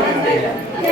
Gracias.